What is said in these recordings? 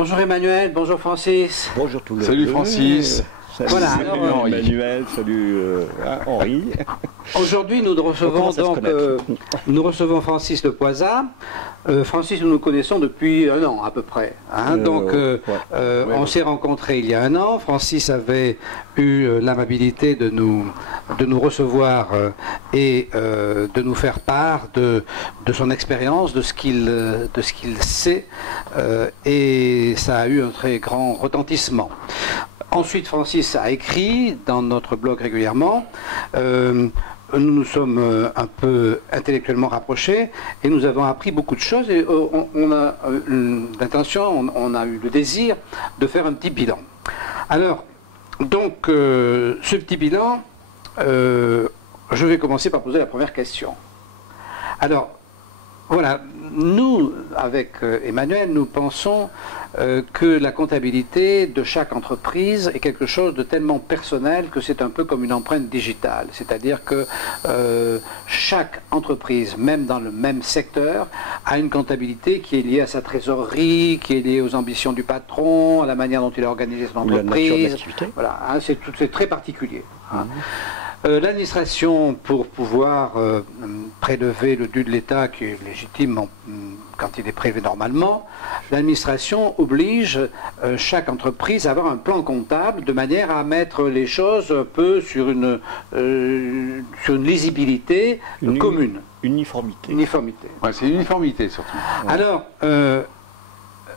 Bonjour Emmanuel, bonjour Francis. Bonjour tout le monde. Salut Francis. Salut, Voilà, alors, Emmanuel, salut Henri. Aujourd'hui, nous recevons Francis Le Poisat. Francis, nous nous connaissons depuis 1 an à peu près. On s'est rencontrés il y a 1 an. Francis avait eu l'amabilité de nous recevoir et de nous faire part de son expérience, de ce qu'il sait. Et ça a eu un très grand retentissement. Ensuite, Francis a écrit dans notre blog régulièrement. Nous nous sommes un peu intellectuellement rapprochés et nous avons appris beaucoup de choses. Et on a l'intention, on a eu le désir de faire un petit bilan. Alors, donc, ce petit bilan, je vais commencer par poser la première question. Alors, voilà, nous, avec Emmanuel, nous pensons que la comptabilité de chaque entreprise est quelque chose de tellement personnel que c'est un peu comme une empreinte digitale. C'est-à-dire que chaque entreprise, même dans le même secteur, a une comptabilité qui est liée à sa trésorerie, qui est liée aux ambitions du patron, à la manière dont il a organisé son entreprise. Voilà, hein, c'est très particulier. Hein. L'administration, pour pouvoir prélever le dû de l'État, qui est légitime quand il est prélevé normalement, l'administration oblige chaque entreprise à avoir un plan comptable de manière à mettre les choses un peu sur une lisibilité commune. Uniformité. Ouais, c'est l'uniformité surtout. Ouais.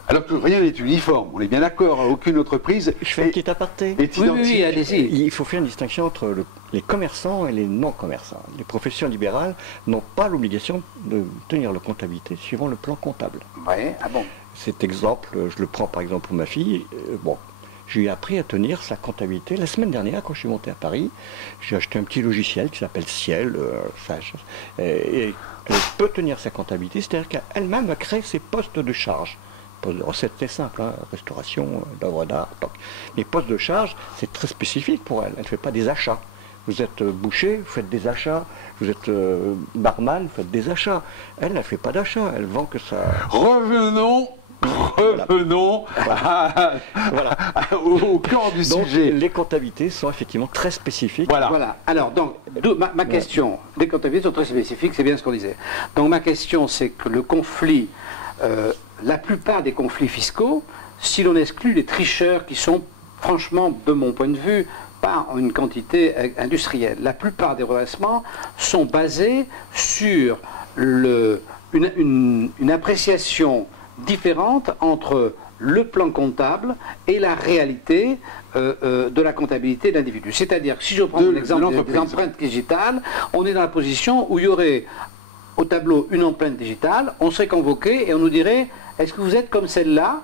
Alors que rien n'est uniforme, on est bien d'accord, aucune entreprise. Je fais un petit aparté. Est identique. Oui, allez-y. Il faut faire une distinction entre les commerçants et les non-commerçants. Les professions libérales n'ont pas l'obligation de tenir la comptabilité suivant le plan comptable. Ouais, ah bon. Cet exemple, je le prends par exemple pour ma fille. Je lui ai appris à tenir sa comptabilité. La semaine dernière, quand je suis monté à Paris, j'ai acheté un petit logiciel qui s'appelle Ciel. Et elle peut tenir sa comptabilité, c'est-à-dire qu'elle-même va créer ses postes de charge. Poste de recette, c'est simple, hein, restauration, d'œuvres d'art. Les postes de charge, c'est très spécifique pour elle. Elle ne fait pas des achats. Vous êtes boucher, vous faites des achats. Vous êtes barman, vous faites des achats. Elle ne fait pas d'achats, elle vend que ça. Revenons au cœur du sujet. Les comptabilités sont effectivement très spécifiques. Voilà. Alors, donc, ma question, les comptabilités sont très spécifiques, c'est bien ce qu'on disait. Donc, ma question, c'est que le conflit, la plupart des conflits fiscaux, si l'on exclut les tricheurs qui sont, franchement, de mon point de vue, pas en une quantité industrielle, la plupart des redressements sont basés sur une appréciation différente entre le plan comptable et la réalité de la comptabilité de l'individu. C'est-à-dire, si je prends l'exemple des empreintes digitales, on est dans la position où il y aurait au tableau une empreinte digitale, on serait convoqué et on nous dirait « Est-ce que vous êtes comme celle-là » ?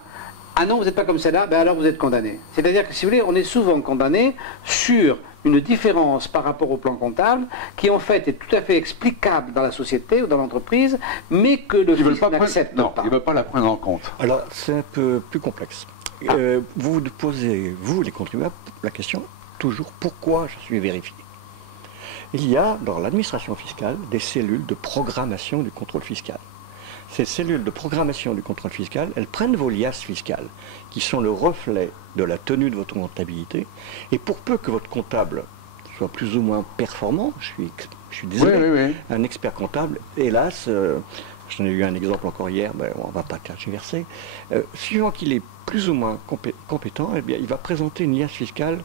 Ah non, vous n'êtes pas comme celle-là, ben alors vous êtes condamné. C'est-à-dire que si vous voulez, on est souvent condamné sur une différence par rapport au plan comptable qui en fait est tout à fait explicable dans la société ou dans l'entreprise, mais que le fisc n'accepte pas. Non, il ne veut pas la prendre en compte. Alors c'est un peu plus complexe. Vous posez, vous les contribuables, la question toujours pourquoi je suis vérifié. Il y a dans l'administration fiscale des cellules de programmation du contrôle fiscal. Ces cellules de programmation du contrôle fiscal, elles prennent vos liasses fiscales, qui sont le reflet de la tenue de votre comptabilité, et pour peu que votre comptable soit plus ou moins performant, je suis désolé, un expert comptable, hélas, j'en ai eu un exemple encore hier, on ne va pas tergiverser, suivant qu'il est plus ou moins compétent, eh bien, il va présenter une liasse fiscale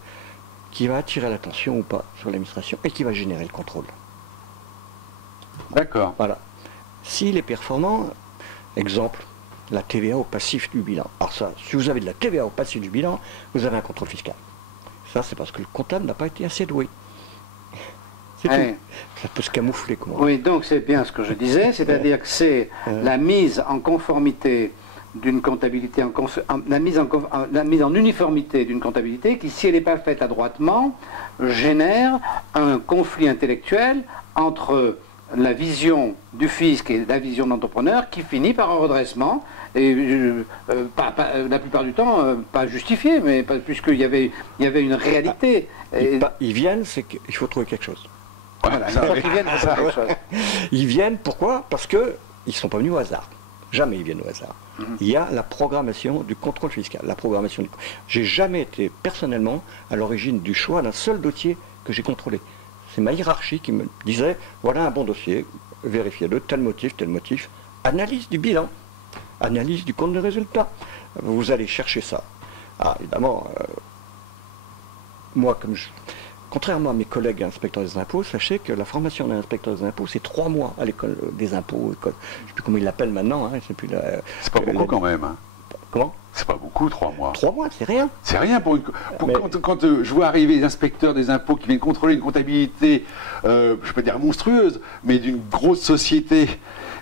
qui va attirer l'attention ou pas sur l'administration et qui va générer le contrôle. D'accord. Voilà. S'il est performant, exemple, la TVA au passif du bilan. Alors ça, si vous avez de la TVA au passif du bilan, vous avez un contrôle fiscal. Ça, c'est parce que le comptable n'a pas été assez doué. C'est tout. Ça peut se camoufler. Oui, donc c'est bien ce que je disais, c'est-à-dire que c'est la mise en conformité d'une comptabilité, la mise en uniformité d'une comptabilité qui, si elle n'est pas faite adroitement, génère un conflit intellectuel entre la vision du fisc et la vision de l'entrepreneur qui finit par un redressement, et la plupart du temps pas justifié, mais puisqu'il y avait une réalité. Ils viennent, c'est qu'il faut trouver quelque chose. Voilà, ils viennent, pourquoi ils viennent, pourquoi? Parce qu'ils ne sont pas venus au hasard. Jamais ils viennent au hasard. Il y a la programmation du contrôle fiscal. J'ai jamais été personnellement à l'origine du choix d'un seul dossier que j'ai contrôlé. C'est ma hiérarchie qui me disait, voilà un bon dossier, vérifiez-le, tel motif, analyse du bilan, analyse du compte de résultat. Vous allez chercher ça. Ah, évidemment, moi, contrairement à mes collègues inspecteurs des impôts, sachez que la formation d'un inspecteur des impôts, c'est 3 mois à l'école des impôts. Je ne sais plus comment ils l'appellent maintenant. Hein, c'est pas beaucoup quand même. Hein. Comment? C'est pas beaucoup, 3 mois. 3 mois, c'est rien. C'est rien quand je vois arriver des inspecteurs des impôts qui viennent contrôler une comptabilité, je ne vais pas dire monstrueuse, mais d'une grosse société.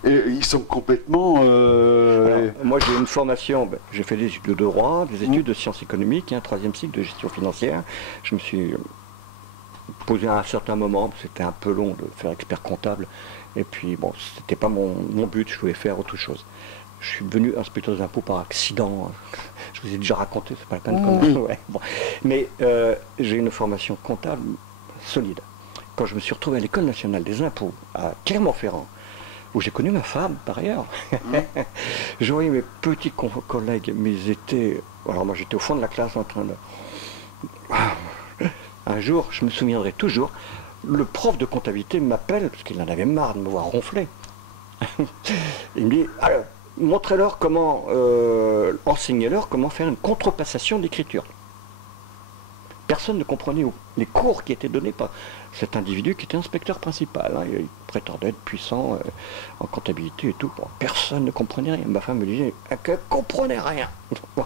Ils sont complètement... Alors, moi, j'ai une formation, j'ai fait des études de droit, des études de sciences économiques, un 3e cycle de gestion financière. Je me suis posé à un certain moment, c'était un peu long de faire expert comptable, et puis bon, c'était pas mon but, je voulais faire autre chose. Je suis devenu inspecteur des impôts par accident, je vous ai déjà raconté, c'est pas la peine ouais, bon. Mais j'ai une formation comptable solide. Quand je me suis retrouvé à l'École nationale des impôts, à Clermont-Ferrand, où j'ai connu ma femme, par ailleurs. Je voyais mes petits collègues, mais ils étaient... Alors moi, j'étais au fond de la classe en train de... Un jour, je me souviendrai toujours, le prof de comptabilité m'appelle, parce qu'il en avait marre de me voir ronfler. Il me dit, alors, montrez-leur comment... enseignez-leur comment faire une contrepassation d'écriture. Personne ne comprenait les cours qui étaient donnés par cet individu qui était inspecteur principal. Hein. Il prétendait être puissant en comptabilité et tout. Bon, personne ne comprenait rien. Ma femme me disait qu'elle ne comprenait rien. Bon.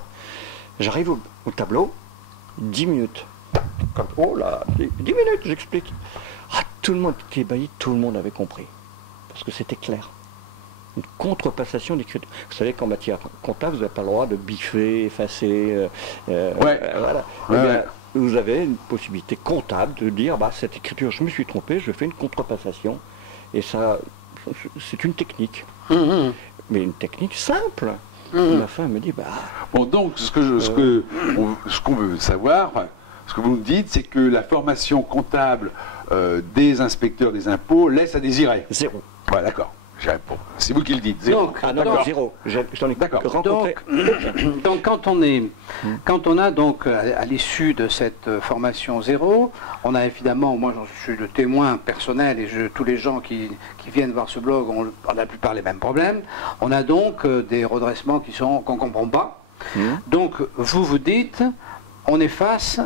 J'arrive au tableau, 10 minutes. Oh là, 10 minutes, j'explique. Ah, tout le monde était ébahi, tout le monde avait compris. Parce que c'était clair. Une contrepassation d'écriture. Vous savez qu'en matière comptable, vous n'avez pas le droit de biffer, effacer. Voilà. Ouais. Vous avez une possibilité comptable de dire, cette écriture, je me suis trompé, je fais une contrepassation. Et ça, c'est une technique. Mais une technique simple. Ma femme me dit, Bon, donc, ce qu'on veut savoir, ce que vous nous dites, c'est que la formation comptable des inspecteurs des impôts laisse à désirer. 0. Ouais, d'accord. C'est vous qui le dites, 0. Donc, 0. J'en ai rencontré. Donc, quand on a donc à l'issue de cette formation 0, on a évidemment, moi j'en suis le témoin personnel et tous les gens qui viennent voir ce blog ont la plupart les mêmes problèmes. On a donc des redressements qu'on ne comprend pas. Donc vous dites, on est face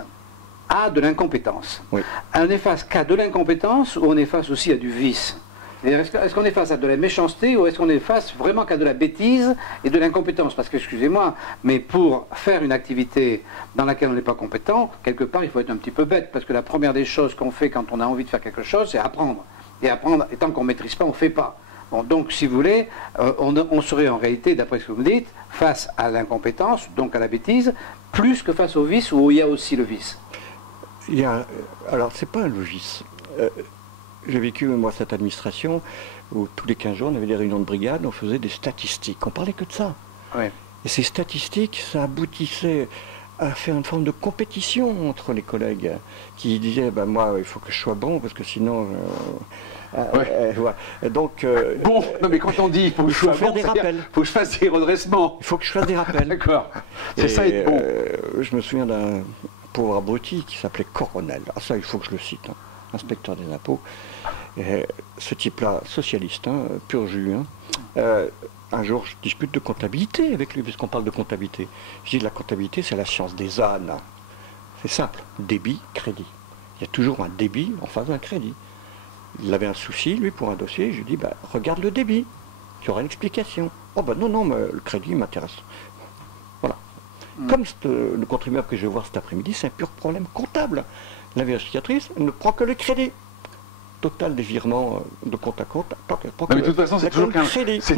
à de l'incompétence. Oui. On est face qu'à de l'incompétence ou on est face aussi à du vice? Est-ce qu'on est face à de la méchanceté ou est-ce qu'on est face vraiment qu'à de la bêtise et de l'incompétence? Parce que, excusez-moi, mais pour faire une activité dans laquelle on n'est pas compétent, quelque part, il faut être un petit peu bête. Parce que la première des choses qu'on fait quand on a envie de faire quelque chose, c'est apprendre. Et apprendre, et tant qu'on ne maîtrise pas, on ne fait pas. Bon, donc, si vous voulez, on serait en réalité, d'après ce que vous me dites, face à l'incompétence, donc à la bêtise, plus que face au vice où il y a aussi le vice. Alors, c'est pas un vice. J'ai vécu, moi, cette administration où tous les 15 jours, on avait des réunions de brigade, on faisait des statistiques. On parlait que de ça. Oui. Et ces statistiques, ça aboutissait à faire une forme de compétition entre les collègues qui disaient, moi, il faut que je sois bon, parce que sinon... voilà. Donc, bon, non mais quand on dit il faut que je sois bon, des rappels. Il faut que je fasse des redressements. Il faut que je fasse des rappels. D'accord. C'est ça être bon. Je me souviens d'un pauvre abruti qui s'appelait Coronel. Ah ça, il faut que je le cite. Inspecteur des impôts. Et ce type-là, socialiste, pur jus. Un jour, je discute de comptabilité avec lui, puisqu'on parle de comptabilité. Je dis, la comptabilité, c'est la science des ânes. C'est simple. Débit, crédit. Il y a toujours un débit en face d'un crédit. Il avait un souci, lui, pour un dossier. Je lui dis, regarde le débit. Tu auras une explication. Oh, non, mais le crédit m'intéresse. Voilà. Comme le contribuable que je vais voir cet après-midi, c'est un pur problème comptable. La vérificatrice ne prend que le crédit. Total des virements de compte à compte. Mais de toute façon, c'est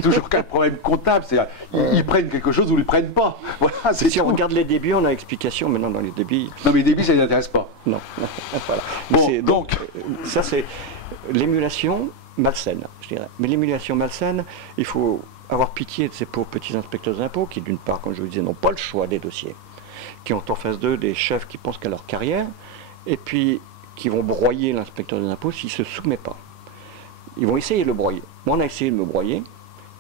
toujours qu'un problème comptable. Ils prennent quelque chose ou ils ne prennent pas. Voilà, si on regarde les débits, on a explication. Mais non, dans les débits... Non, mais les débits, ça ne les intéresse pas. Non. Voilà. Bon, donc, ça, c'est l'émulation malsaine, je dirais. Mais l'émulation malsaine, il faut avoir pitié de ces pauvres petits inspecteurs d'impôts qui, d'une part, comme je vous disais, n'ont pas le choix des dossiers, qui ont en face d'eux des chefs qui pensent qu'à leur carrière, et puis qui vont broyer l'inspecteur des impôts s'il ne se soumet pas. Ils vont essayer de le broyer. Moi, on a essayé de me broyer.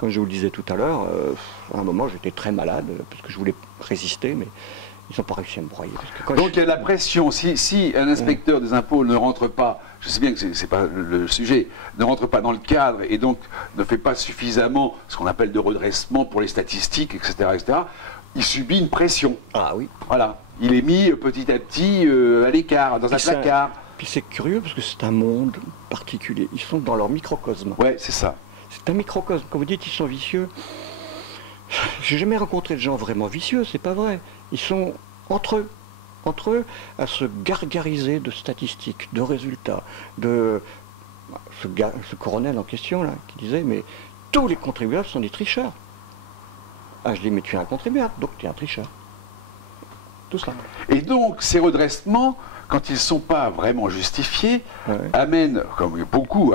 comme je vous le disais tout à l'heure, à un moment j'étais très malade, parce que je voulais résister, mais ils n'ont pas réussi à me broyer. Donc il y a la pression, si un inspecteur des impôts ne rentre pas, je sais bien que ce n'est pas le sujet, ne rentre pas dans le cadre et donc ne fait pas suffisamment ce qu'on appelle de redressement pour les statistiques, etc., il subit une pression. Ah oui. Voilà. Il est mis petit à petit à l'écart, dans un placard. Puis c'est curieux parce que c'est un monde particulier. Ils sont dans leur microcosme. Ouais, c'est ça. C'est un microcosme. Quand vous dites ils sont vicieux, j'ai jamais rencontré de gens vraiment vicieux, c'est pas vrai. Ils sont entre eux, à se gargariser de statistiques, de résultats, de ce colonel en question là, qui disait mais tous les contribuables sont des tricheurs. Ah, je dis mais tu es un contribuable, donc tu es un tricheur. Tout ça. Et donc ces redressements, quand ils ne sont pas vraiment justifiés, amènent, comme beaucoup,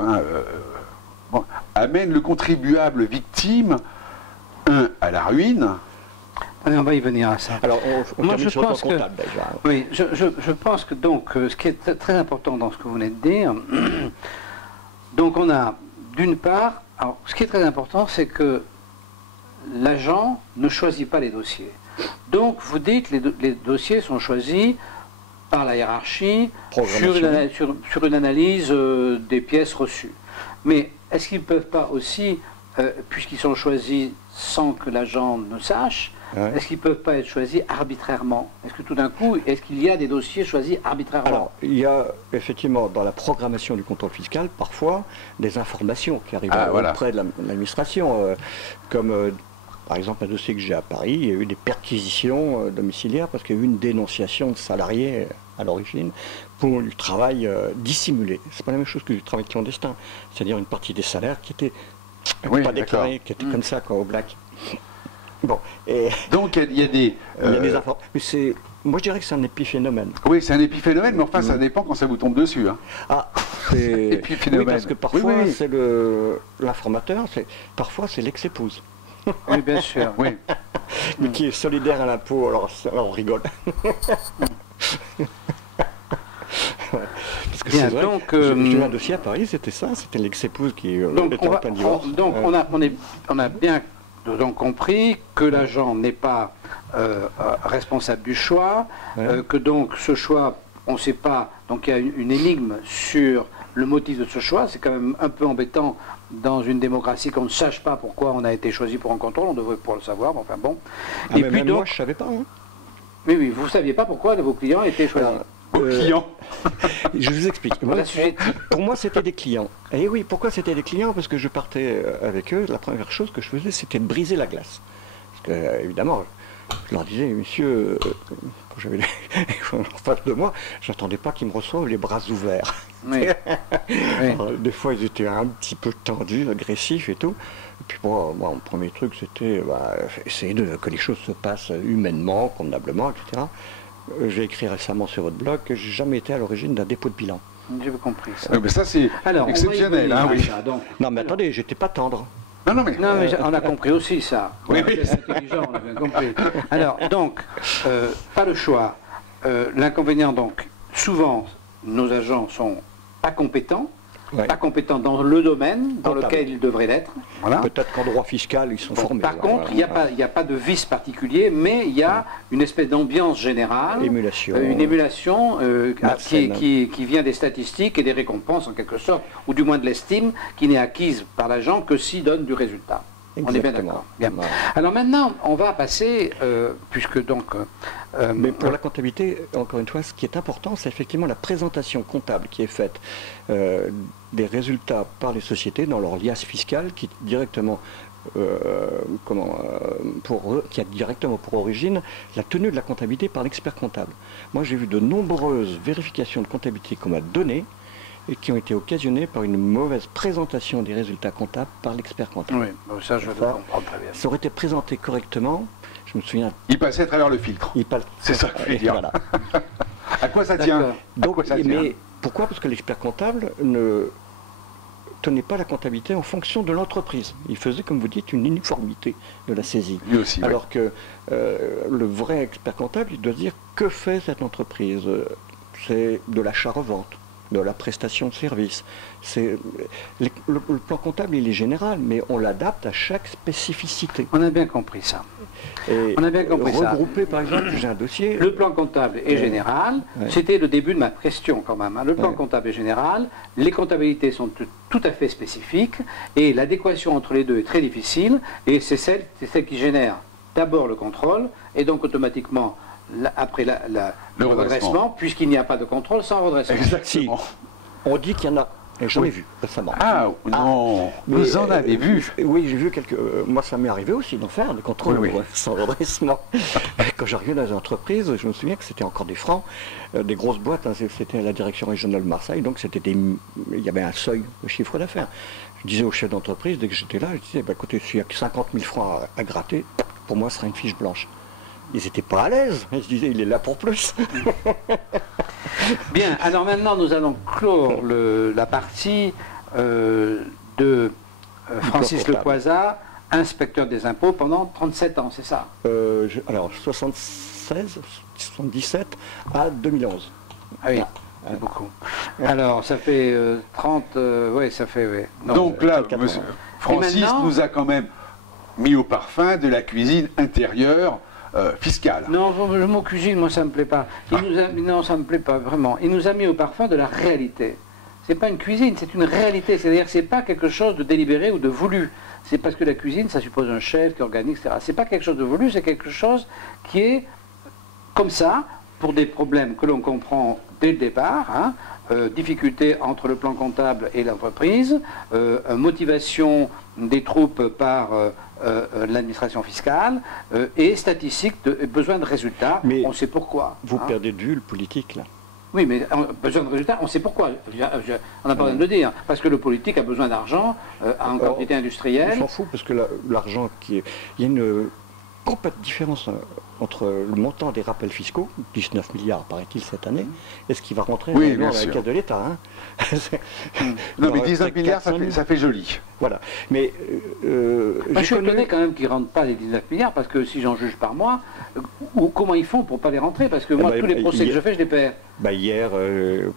amènent le contribuable victime, à la ruine. Allez, on va y venir à ça. Alors, on moi, je pense que, comptable, déjà. Oui, je pense que donc, ce qui est très important dans ce que vous venez de dire, donc on a, d'une part, alors, ce qui est très important, c'est que l'agent ne choisit pas les dossiers. Donc, vous dites que les dossiers sont choisis par la hiérarchie sur une analyse des pièces reçues. Mais est-ce qu'ils ne peuvent pas aussi, puisqu'ils sont choisis sans que l'agent ne sache, est-ce qu'ils ne peuvent pas être choisis arbitrairement? Est-ce que tout d'un coup, est-ce qu'il y a des dossiers choisis arbitrairement? Alors, il y a effectivement dans la programmation du contrôle fiscal parfois des informations qui arrivent auprès de l'administration, comme par exemple un dossier que j'ai à Paris, il y a eu des perquisitions domiciliaires parce qu'il y a eu une dénonciation de salariés à l'origine pour du travail dissimulé. C'est pas la même chose que du travail clandestin, c'est-à-dire une partie des salaires qui était pas déclarée, qui était comme ça, quoi, au black. Bon, et donc il y a des informations. Mais moi je dirais que c'est un épiphénomène. Oui, c'est un épiphénomène, mais enfin ça dépend quand ça vous tombe dessus. Hein. Ah, c'est épiphénomène. Oui, parce que parfois c'est l'informateur, parfois c'est l'ex-épouse. Oui, bien sûr. Oui. Mais qui est solidaire à l'impôt, alors on rigole. Parce que bien, vrai, donc, j'ai eu un dossier à Paris, c'était ça, c'était l'ex-épouse qui était en plein divorce. Donc on a bien donc compris que l'agent n'est pas responsable du choix, que donc ce choix, on ne sait pas, donc il y a une énigme sur le motif de ce choix. C'est quand même un peu embêtant dans une démocratie qu'on ne sache pas pourquoi on a été choisi pour un contrôle, on devrait pouvoir le savoir, mais enfin bon. Et puis donc, moi je ne savais pas. Hein. Oui, vous ne saviez pas pourquoi vos clients étaient choisis. Clients. Je vous explique. Pour moi, c'était des clients. Et oui, pourquoi c'était des clients? Parce que je partais avec eux, la première chose que je faisais, c'était de briser la glace. Parce que, évidemment, je leur disais, monsieur, quand j'avais en face de moi, je n'attendais pas qu'ils me reçoivent les bras ouverts. Oui. Alors, des fois, ils étaient un petit peu tendus, agressifs et tout. Et puis moi, mon premier truc, c'était essayer que les choses se passent humainement, convenablement, etc. J'ai écrit récemment sur votre blog que j'ai jamais été à l'origine d'un dépôt de bilan. J'ai compris ça. Oui, mais ça c'est exceptionnel, hein, oui. Non, mais attendez, j'étais pas tendre. Non, mais on a compris aussi ça. Oui, C'est intelligent, on a bien compris. Alors, donc, pas le choix. L'inconvénient, donc, souvent, nos agents sont pas compétents. Pas compétents dans le domaine dans lequel ils devraient l'être. Voilà. Peut-être qu'en droit fiscal, ils sont formés. Par contre, il n'y a pas de vice particulier, mais il y a une espèce d'ambiance générale, une émulation qui vient des statistiques et des récompenses en quelque sorte, ou du moins de l'estime, qui n'est acquise par l'agent que s'il donne du résultat. Exactement. On est bien d'accord. Bien. Ouais. Alors maintenant, on va passer, puisque donc... mais pour la comptabilité, encore une fois, ce qui est important, c'est effectivement la présentation comptable qui est faite des résultats par les sociétés dans leur liasse fiscale qui directement... qui a directement pour origine la tenue de la comptabilité par l'expert comptable. Moi, j'ai vu de nombreuses vérifications de comptabilité qu'on m'a données et qui ont été occasionnées par une mauvaise présentation des résultats comptables par l'expert comptable. Oui, ça je le comprends très bien. Ça aurait été présenté correctement, je me souviens... Il passait à travers le filtre. C'est ça que je veux dire. Voilà. À quoi ça tient? Mais pourquoi? Parce que l'expert comptable ne tenait pas la comptabilité en fonction de l'entreprise. Il faisait, comme vous dites, une uniformité de la saisie. Lui aussi, alors que le vrai expert comptable, il doit dire que fait cette entreprise. C'est de l'achat-revente. de la prestation de service. Le plan comptable, il est général, mais on l'adapte à chaque spécificité. On a bien compris ça. Et on a bien compris ça. Regrouper, par exemple, j'ai un dossier... Le plan comptable est général. Ouais. C'était le début de ma question quand même. Hein. Le plan comptable est général. Les comptabilités sont tout à fait spécifiques. Et l'adéquation entre les deux est très difficile. Et c'est celle qui génère d'abord le contrôle. Et donc automatiquement, après le redressement, puisqu'il n'y a pas de contrôle sans redressement. Exactement. Si. On dit qu'il y en a... Et j'en ai vu récemment. Ah non, vous en avez vu? Oui, j'ai vu quelques... moi, ça m'est arrivé aussi d'en faire des contrôles sans redressement. Quand j'arrivais dans les entreprises, je me souviens que c'était encore des francs, des grosses boîtes, hein, c'était à la direction régionale de Marseille, donc il y avait un seuil de chiffre d'affaires. Je disais au chef d'entreprise, dès que j'étais là, je disais, bah, écoutez, s'il y a que 50 000 francs à gratter, pour moi, ce sera une fiche blanche. Ils n'étaient pas à l'aise. Ils se disaient, il est là pour plus. Bien, alors maintenant, nous allons clore la partie de Francis Lepoisa, inspecteur des impôts pendant 37 ans, c'est ça? Alors, 77 à 2011. Ah oui, c'est beaucoup. Alors, ça fait 30... oui, ça fait... Ouais. Non, donc là, monsieur Francis nous a quand même mis au parfum de la cuisine intérieure fiscale. Non, le mot cuisine, moi ça me plaît pas. Non, ça me plaît pas vraiment. Il nous a mis au parfum de la réalité. C'est pas une cuisine, c'est une réalité. C'est-à-dire que c'est pas quelque chose de délibéré ou de voulu. C'est parce que la cuisine, ça suppose un chef qui organise, etc. C'est pas quelque chose de voulu, c'est quelque chose qui est comme ça pour des problèmes que l'on comprend dès le départ. Hein, difficultés entre le plan comptable et l'entreprise, motivation des troupes par l'administration fiscale et statistiques, besoin de résultats, mais on sait pourquoi. Vous perdez de vue le politique là. Oui, mais besoin de résultats, on sait pourquoi. On n'a pas besoin de le dire. Parce que le politique a besoin d'argent en quantité industrielle. On s'en fout parce que l'argent qui est... Il y a une complète différence entre le montant des rappels fiscaux, 19 milliards paraît-il cette année, et ce qui va rentrer dans la caisse de l'État. Hein. Non mais 19 milliards, ça fait joli. Voilà. Mais je suis étonné quand même qu'ils ne rentrent pas les 19 milliards, parce que si j'en juge par mois, comment ils font pour ne pas les rentrer? Parce que moi, tous les procès que je fais, je les perds. Hier,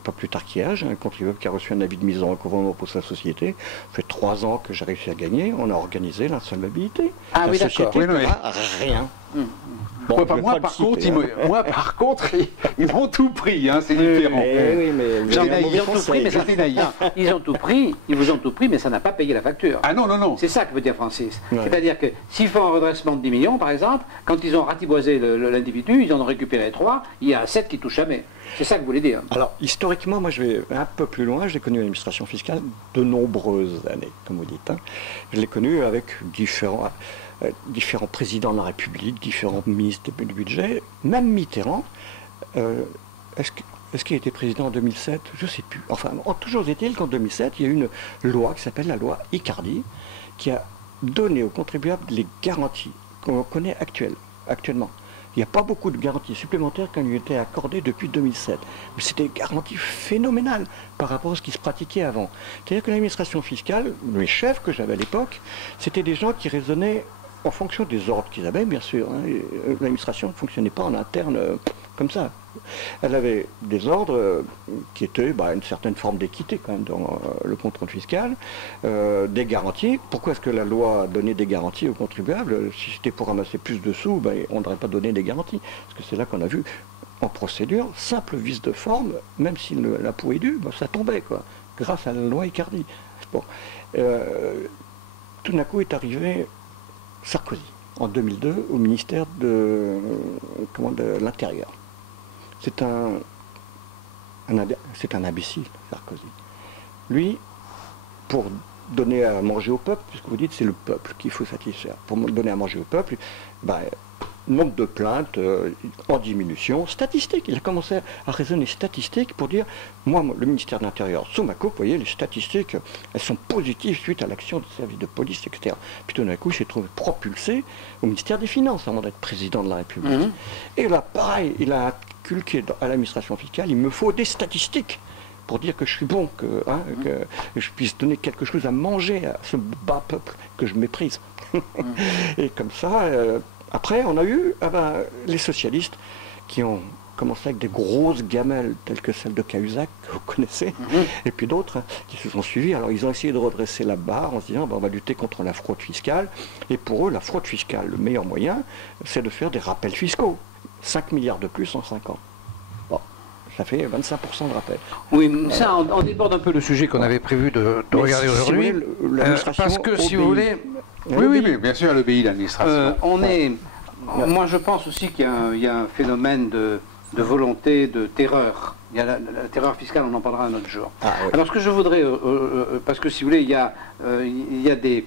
pas plus tard qu'hier, j'ai un contribuable qui a reçu un avis de mise en recouvrement pour sa société. Ça fait 3 ans que j'ai réussi à gagner. On a organisé l'insolvabilité. Ah oui, d'accord. Rien. Bon, moi, par contre, ils m'ont tout pris, hein, c'est différent. Oui, mais ils ont tout pris, mais ça fait naïf. Ils ont tout pris, ils vous ont tout pris, mais ça n'a pas payé la facture. Ah non, non, non. C'est ça que veut dire Francis. C'est-à-dire que s'ils font un redressement de 10 millions, par exemple, quand ils ont ratiboisé l'individu, ils en ont récupéré 3, il y a 7 qui touchent jamais. C'est ça que vous voulez dire. Alors, historiquement, moi je vais un peu plus loin, j'ai connu l'administration fiscale de nombreuses années, comme vous dites. Hein. Je l'ai connu avec différents présidents de la République, différents ministres du budget, même Mitterrand. Est-ce qu'il était président en 2007? Je ne sais plus. Enfin, toujours est-il qu'en 2007, il y a eu une loi qui s'appelle la loi Icardi, qui a donné aux contribuables les garanties qu'on connaît actuellement. Il n'y a pas beaucoup de garanties supplémentaires qui lui étaient accordées depuis 2007. Mais c'était des garanties phénoménales par rapport à ce qui se pratiquait avant. C'est-à-dire que l'administration fiscale, les chefs que j'avais à l'époque, c'était des gens qui raisonnaient en fonction des ordres qu'ils avaient, bien sûr. Hein. L'administration ne fonctionnait pas en interne comme ça. Elle avait des ordres qui étaient une certaine forme d'équité quand même dans le contrôle fiscal, des garanties. Pourquoi est-ce que la loi donnait des garanties aux contribuables? Si c'était pour ramasser plus de sous, on n'aurait pas donné des garanties. Parce que c'est là qu'on a vu, en procédure, simple vice de forme, même si l'impôt est dû, ça tombait, quoi, grâce à la loi Icardi. Bon. Tout d'un coup est arrivé Sarkozy, en 2002, au ministère de l'Intérieur. C'est un imbécile, Sarkozy. Lui, pour donner à manger au peuple, puisque vous dites c'est le peuple qu'il faut satisfaire, pour donner à manger au peuple, nombre de plaintes en diminution, statistiques. Il a commencé à raisonner statistiques pour dire, moi, le ministère de l'Intérieur, sous ma coupe, vous voyez, les statistiques, elles sont positives suite à l'action des services de police, etc. Puis tout d'un coup, il s'est trouvé propulsé au ministère des Finances avant d'être président de la République. Et là, pareil, il a inculqué à l'administration fiscale, il me faut des statistiques pour dire que je suis bon, que je puisse donner quelque chose à manger à ce bas peuple que je méprise. Et comme ça... après, on a eu les socialistes qui ont commencé avec des grosses gamelles telles que celle de Cahuzac, que vous connaissez, et puis d'autres qui se sont suivis. Alors ils ont essayé de redresser la barre en se disant on va lutter contre la fraude fiscale. Et pour eux, la fraude fiscale, le meilleur moyen, c'est de faire des rappels fiscaux. 5 milliards de plus en 5 ans. Bon, ça fait 25% de rappels. Oui, ça, on déborde un peu le sujet qu'on avait prévu de regarder aujourd'hui. Parce que si vous voulez... Oui, mais bien sûr, elle obéit l'administration. Moi, je pense aussi qu'il y a un phénomène de volonté, de terreur. Il y a la terreur fiscale, on en parlera un autre jour. Ah, oui. Alors, ce que je voudrais, parce que si vous voulez, il y a des...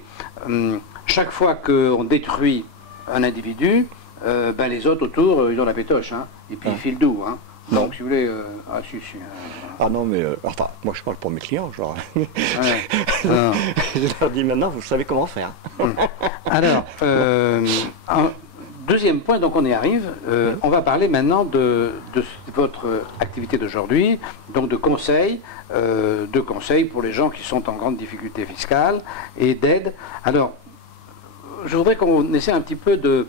chaque fois qu'on détruit un individu, les autres autour, ils ont la pétoche, hein, et puis ils filent doux. Hein. Non. Donc, si vous voulez... Ah non, mais... enfin, moi, je parle pour mes clients, genre. Je leur dis maintenant, vous savez comment faire. Alors, deuxième point, donc on y arrive. On va parler maintenant de votre activité d'aujourd'hui, donc de conseils pour les gens qui sont en grande difficulté fiscale et d'aide. Alors, je voudrais qu'on essaie un petit peu de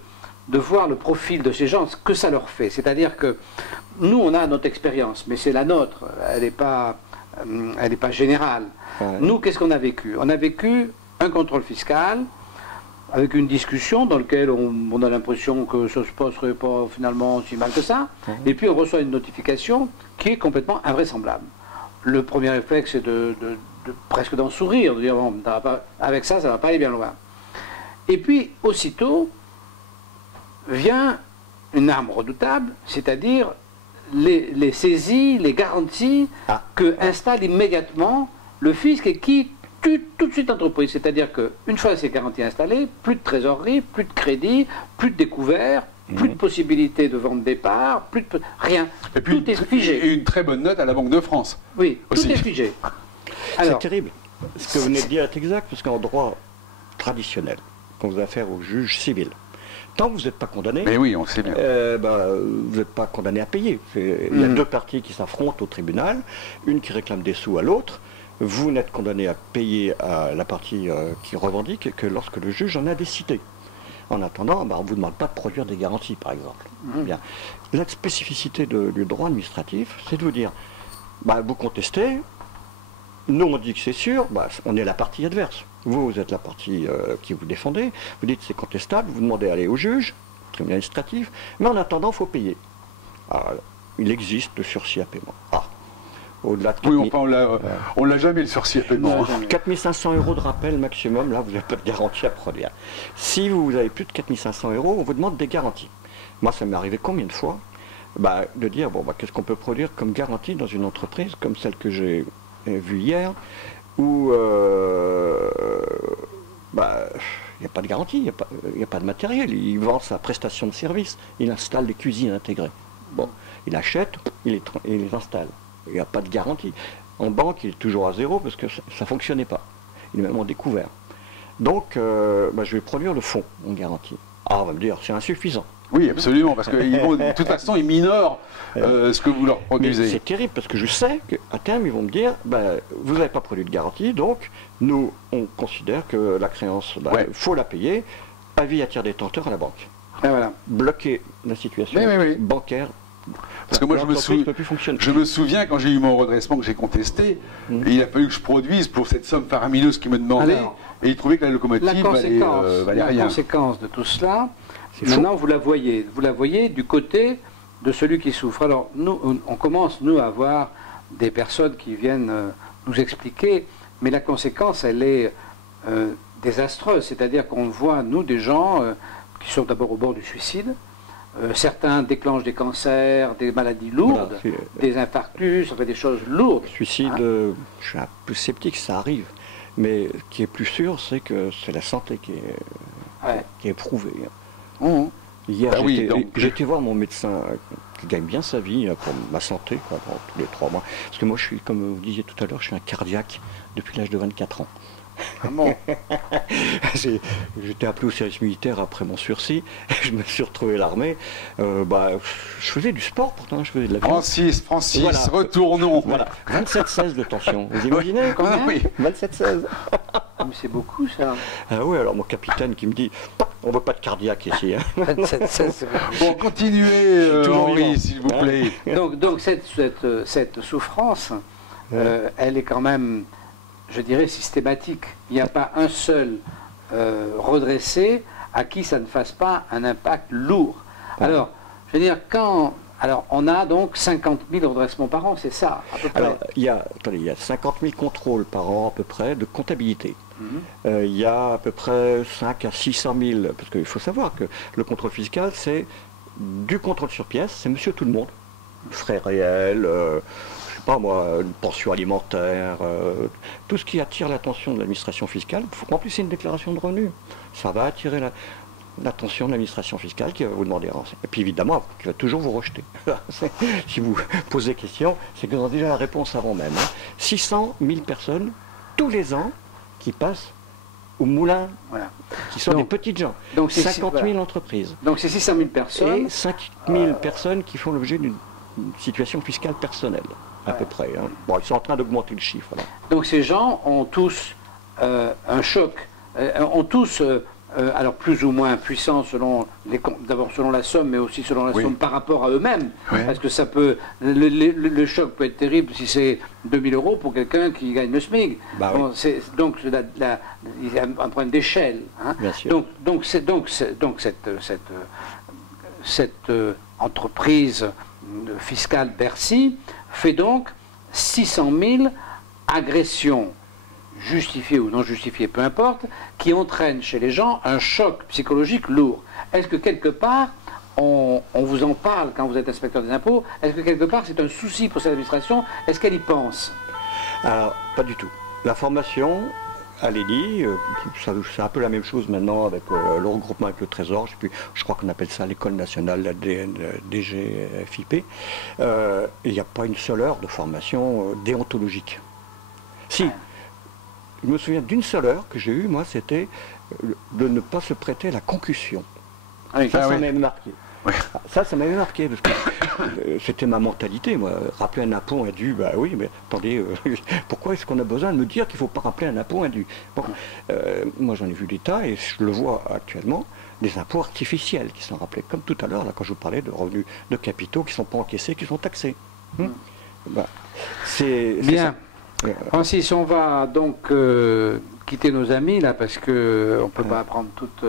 voir le profil de ces gens, ce que ça leur fait. C'est-à-dire que nous, on a notre expérience, mais c'est la nôtre. Elle n'est pas générale. Ouais. Nous, qu'est-ce qu'on a vécu? On a vécu un contrôle fiscal avec une discussion dans laquelle on a l'impression que ça ne se passerait pas finalement si mal que ça. Et puis on reçoit une notification qui est complètement invraisemblable. Le premier réflexe, c'est presque d'en sourire, de dire, bon, avec ça ne va pas aller bien loin. Et puis, aussitôt, vient une arme redoutable, c'est-à-dire les saisies, les garanties que installe immédiatement le fisc et qui tue tout de suite l'entreprise. C'est-à-dire qu'une fois ces garanties installées, plus de trésorerie, plus de crédit, plus de découvert, plus de possibilités de vente départ, rien. Et puis tout est figé. Et une très bonne note à la Banque de France. Oui, aussi. Tout est figé. C'est terrible. Ce que vous venez de dire est exact, parce qu'en droit traditionnel, quand vous avez affaire au juge civil, tant que vous n'êtes pas condamné, mais oui, on sait bien. Vous n'êtes pas condamné à payer. Il y a deux parties qui s'affrontent au tribunal, une qui réclame des sous à l'autre. Vous n'êtes condamné à payer à la partie qui revendique que lorsque le juge en a décidé. En attendant, on ne vous demande pas de produire des garanties, par exemple. Bien. La spécificité du droit administratif, c'est de vous dire, vous contestez, nous on dit que c'est sûr, on est la partie adverse. Vous êtes la partie qui vous défendez, vous dites c'est contestable, vous demandez à aller au juge, tribunal administratif, mais en attendant, il faut payer. Alors, il existe le sursis à paiement. Au-delà de 4 000... Oui, on l'a jamais le sursis à paiement. 4 500 € de rappel maximum, là vous n'avez pas de garantie à produire. Si vous avez plus de 4 500 €, on vous demande des garanties. Moi ça m'est arrivé combien de fois de dire, qu'est-ce qu'on peut produire comme garantie dans une entreprise comme celle que j'ai vue hier, où il n'y a pas de garantie, il n'y a pas de matériel, il vend sa prestation de service, il installe des cuisines intégrées. Bon, il achète, il les installe. Il n'y a pas de garantie. En banque, il est toujours à zéro parce que ça ne fonctionnait pas. Il est même en découvert. Donc, je vais produire le fonds en garantie. On va me dire, c'est insuffisant. Oui, absolument, parce que de toute façon, ils minorent ce que vous leur produisez. C'est terrible parce que je sais qu'à terme, ils vont me dire, vous n'avez pas produit de garantie, donc nous, on considère que la créance, faut la payer, avis à tiers détenteur à la banque. Et voilà. Bloquer la situation bancaire. Parce que moi, je me souviens quand j'ai eu mon redressement que j'ai contesté, et il a fallu que je produise pour cette somme faramineuse qu'il me demandait, et il trouvait que la locomotive valait rien. La conséquence de tout cela, maintenant vous la voyez du côté de celui qui souffre. Alors nous, on commence nous à avoir des personnes qui viennent nous expliquer, mais la conséquence elle est désastreuse, c'est-à-dire qu'on voit nous des gens qui sont d'abord au bord du suicide. Certains déclenchent des cancers, des maladies lourdes, des infarctus, ça fait des choses lourdes. Suicide, je suis un peu sceptique, ça arrive. Mais ce qui est plus sûr, c'est que c'est la santé qui est prouvée. Hier, j'ai été voir mon médecin qui gagne bien sa vie pour ma santé, pendant tous les 3 mois. Parce que moi, je suis, comme vous disiez tout à l'heure, je suis un cardiaque depuis l'âge de 24 ans. Ah bon. J'étais appelé au service militaire après mon sursis, je me suis retrouvé à l'armée. Je faisais du sport pourtant, je faisais de la vie. Francis, voilà. Retournons. Voilà, 27-16 de tension. Vous imaginez combien? 27-16. Mais c'est beaucoup ça. Ah oui, alors mon capitaine qui me dit, on ne veut pas de cardiaque ici. Hein. 27, c'est beaucoup. Bon, continuez, Henri, s'il vous plaît. Donc cette souffrance, elle est quand même, je dirais, systématique. Il n'y a pas un seul redressé à qui ça ne fasse pas un impact lourd. Alors, je veux dire, alors, on a donc 50 000 redressements par an, c'est ça, à peu près. Alors, il y a 50 000 contrôles par an, à peu près, de comptabilité. Il y a à peu près 5 à 600 000, parce qu'il faut savoir que le contrôle fiscal, c'est du contrôle sur pièce, c'est monsieur tout le monde. Frais réels, je sais pas moi, une pension alimentaire, tout ce qui attire l'attention de l'administration fiscale. Il faut remplissez une déclaration de revenus. Ça va attirer l'attention de l'administration fiscale qui va vous demander. Et puis évidemment, qui va toujours vous rejeter. Si vous posez des questions, c'est que vous avez déjà la réponse avant même. 600 000 personnes, tous les ans, qui passent au moulin, voilà. Qui sont des petites gens. Donc 50 000 entreprises. Donc c'est 600 000 personnes. Et 5 000 personnes qui font l'objet d'une situation fiscale personnelle, à peu près. Hein. Bon, ils sont en train d'augmenter le chiffre. Là. Donc ces gens ont tous un choc, ont tous, alors plus ou moins puissants selon d'abord selon la somme, mais aussi selon la somme par rapport à eux-mêmes. Parce que ça peut, le choc peut être terrible si c'est 2 000 € pour quelqu'un qui gagne le SMIC. Bah bon, donc il y a un problème d'échelle. Hein. Bien sûr. Donc cette entreprise fiscale Bercy fait donc 600 000 agressions justifiées ou non justifiées, peu importe, qui entraînent chez les gens un choc psychologique lourd. Est-ce que quelque part, on vous en parle quand vous êtes inspecteur des impôts, est-ce que quelque part c'est un souci pour cette administration? Est-ce qu'elle y pense? Alors, pas du tout. La formation, elle est dit, c'est un peu la même chose maintenant avec le regroupement avec le Trésor, je crois qu'on appelle ça l'école nationale, la DGFIP. Il n'y a pas une seule heure de formation déontologique. Si, je me souviens d'une seule heure que j'ai eue, moi, c'était de ne pas se prêter à la concussion. Ça m'avait marqué. Oui. Ça m'avait marqué, parce que c'était ma mentalité, moi. Rappeler un impôt indu, bah oui, mais attendez, pourquoi est-ce qu'on a besoin de me dire qu'il ne faut pas rappeler un impôt indu? Bon, moi j'en ai vu des tas, et je le vois actuellement, des impôts artificiels qui sont rappelés, comme tout à l'heure, là, quand je vous parlais de revenus de capitaux qui ne sont pas encaissés, qui sont taxés. Bah, c'est bien. Francis, on va donc quitter nos amis, là, parce qu'on ne peut pas prendre toute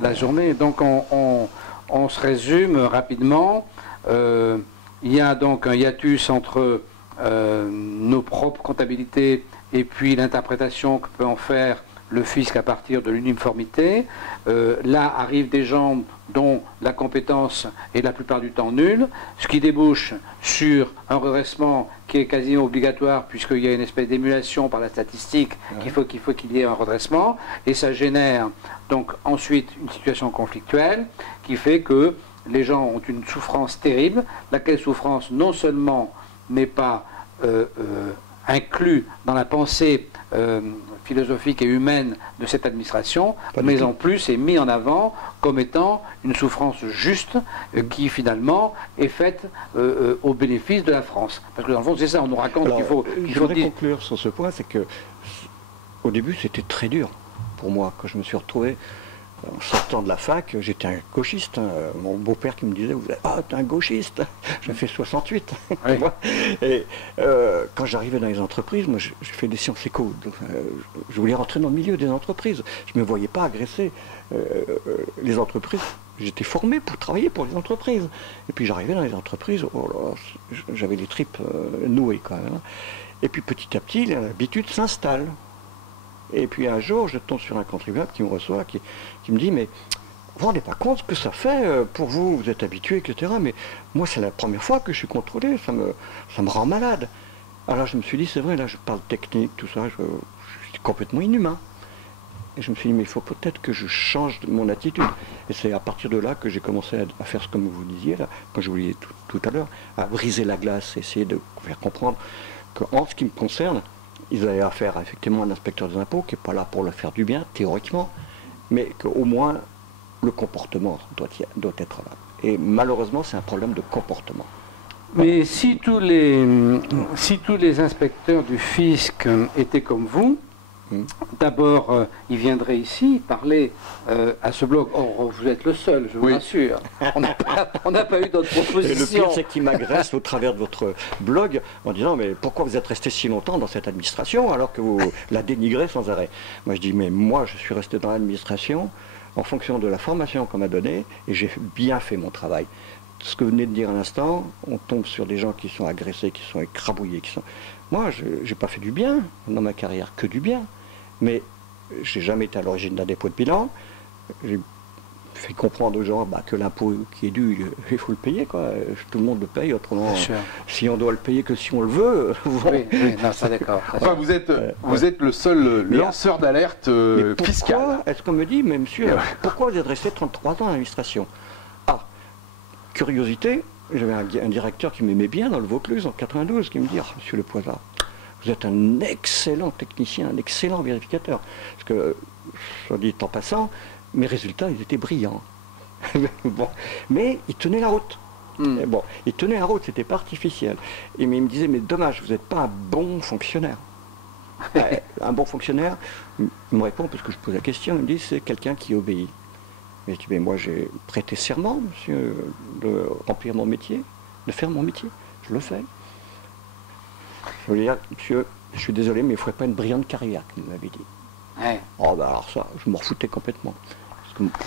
la journée. Donc on se résume rapidement. Il y a donc un hiatus entre nos propres comptabilités et puis l'interprétation que peut en faire le fisc à partir de l'uniformité. Là arrivent des gens dont la compétence est la plupart du temps nulle, ce qui débouche sur un redressement qui est quasiment obligatoire puisqu'il y a une espèce d'émulation par la statistique qu'il faut qu'il y ait un redressement, et ça génère donc ensuite une situation conflictuelle qui fait que les gens ont une souffrance terrible, laquelle souffrance non seulement n'est pas inclus dans la pensée philosophique et humaine de cette administration, mais en plus est mis en avant comme étant une souffrance juste qui finalement est faite au bénéfice de la France. Parce que dans le fond, c'est ça, on nous raconte qu'il faut... Je voudrais conclure sur ce point, c'est que au début c'était très dur pour moi, quand je me suis retrouvé en sortant de la fac, j'étais un gauchiste. Hein. Mon beau-père qui me disait, t'es un gauchiste. J'ai fait 68. Oui. Et quand j'arrivais dans les entreprises, moi j'ai fait des sciences éco. Donc, je voulais rentrer dans le milieu des entreprises. Je ne me voyais pas agresser les entreprises. J'étais formé pour travailler pour les entreprises. Et puis j'arrivais dans les entreprises, j'avais les tripes nouées quand même. Et puis petit à petit, l'habitude s'installe. Et puis un jour, je tombe sur un contribuable qui me reçoit, qui me dit, mais vous vous rendez pas compte ce que ça fait pour vous, vous êtes habitué, etc. Mais moi, c'est la première fois que je suis contrôlé, ça me rend malade. Alors je me suis dit, c'est vrai, là, je parle technique, tout ça, je suis complètement inhumain. Et je me suis dit, mais il faut peut-être que je change mon attitude. Et c'est à partir de là que j'ai commencé à faire ce que vous disiez, là, quand je vous disais tout à l'heure, à briser la glace, essayer de faire comprendre qu'en ce qui me concerne, ils avaient affaire à effectivement un inspecteur des impôts qui n'est pas là pour leur faire du bien, théoriquement, mais qu'au moins le comportement doit être là. Et malheureusement, c'est un problème de comportement. Mais si tous les inspecteurs du fisc étaient comme vous, d'abord, il viendrait ici parler à ce blog. Or, vous êtes le seul, je vous rassure. On n'a pas eu d'autres propositions. Et le pire, c'est qu'il m'agresse au travers de votre blog en disant mais pourquoi vous êtes resté si longtemps dans cette administration alors que vous la dénigrez sans arrêt. Moi, je dis mais moi, je suis resté dans l'administration en fonction de la formation qu'on m'a donnée et j'ai bien fait mon travail. Ce que vous venez de dire à l'instant, on tombe sur des gens qui sont agressés, qui sont écrabouillés, qui sont... Moi, je n'ai pas fait du bien dans ma carrière, que du bien. Mais je n'ai jamais été à l'origine d'un dépôt de bilan. J'ai fait comprendre aux gens que l'impôt qui est dû, il faut le payer, quoi. Tout le monde le paye, autrement, si on doit le payer que si on le veut... Oui, non, ça d'accord. Enfin, vous êtes le seul lanceur d'alerte fiscale. Est-ce qu'on me dit, mais monsieur, pourquoi vous êtes resté 33 ans à l'administration? Ah, curiosité, j'avais un directeur qui m'aimait bien dans le Vaucluse en 92, qui me dit, monsieur Le Poisat, vous êtes un excellent technicien, un excellent vérificateur. Parce que, soit dit en passant, mes résultats, ils étaient brillants. Bon. Mais ils tenaient la route. Bon, ils tenaient la route, c'était pas artificiel. Et mais il me disait, mais dommage, vous n'êtes pas un bon fonctionnaire. Un bon fonctionnaire, il me répond, parce que je pose la question, il me dit, c'est quelqu'un qui obéit. Mais je dis, mais moi j'ai prêté serment, monsieur, de remplir mon métier, de faire mon métier. Je le fais. Je veux dire, monsieur, je suis désolé, mais il ne faudrait pas une brillante carrière, comme vous m'avez dit. Ouais. Oh, bah alors ça, je m'en foutais complètement. Parce que,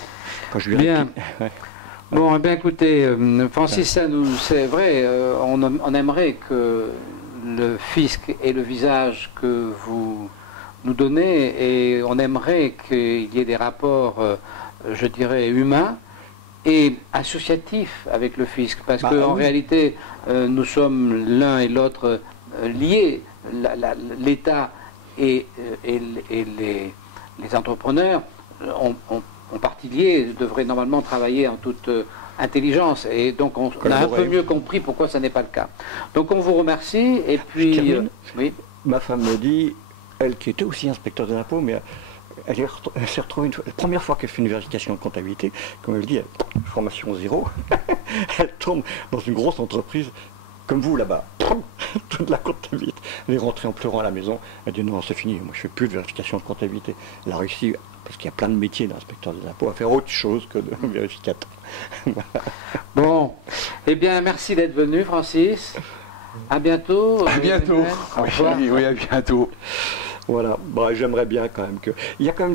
quand je lui bien. Bon, eh bien écoutez, Francis, ça c'est vrai, on aimerait que le fisc ait le visage que vous nous donnez, et on aimerait qu'il y ait des rapports, je dirais, humains et associatifs avec le fisc, parce qu'en réalité, nous sommes l'un et l'autre liés, l'État et les entrepreneurs en partie liés, devraient normalement travailler en toute intelligence, et donc on a un peu mieux compris pourquoi ça n'est pas le cas. Donc on vous remercie, et puis... oui. Ma femme me dit, elle qui était aussi inspecteur des impôts, mais elle s'est retrouvée la première fois qu'elle fait une vérification de comptabilité, comme elle dit, formation zéro, elle tombe dans une grosse entreprise, comme vous là-bas, toute la comptabilité. Elle est rentrée en pleurant à la maison, elle dit non, c'est fini, moi je ne fais plus de vérification de comptabilité. Elle a réussi, parce qu'il y a plein de métiers d'inspecteur des impôts, à faire autre chose que de vérificateur. Bon, eh bien merci d'être venu, Francis. À bientôt. À bientôt. Oui, à bientôt. Voilà, bah, j'aimerais bien quand même que... Il y a quand même des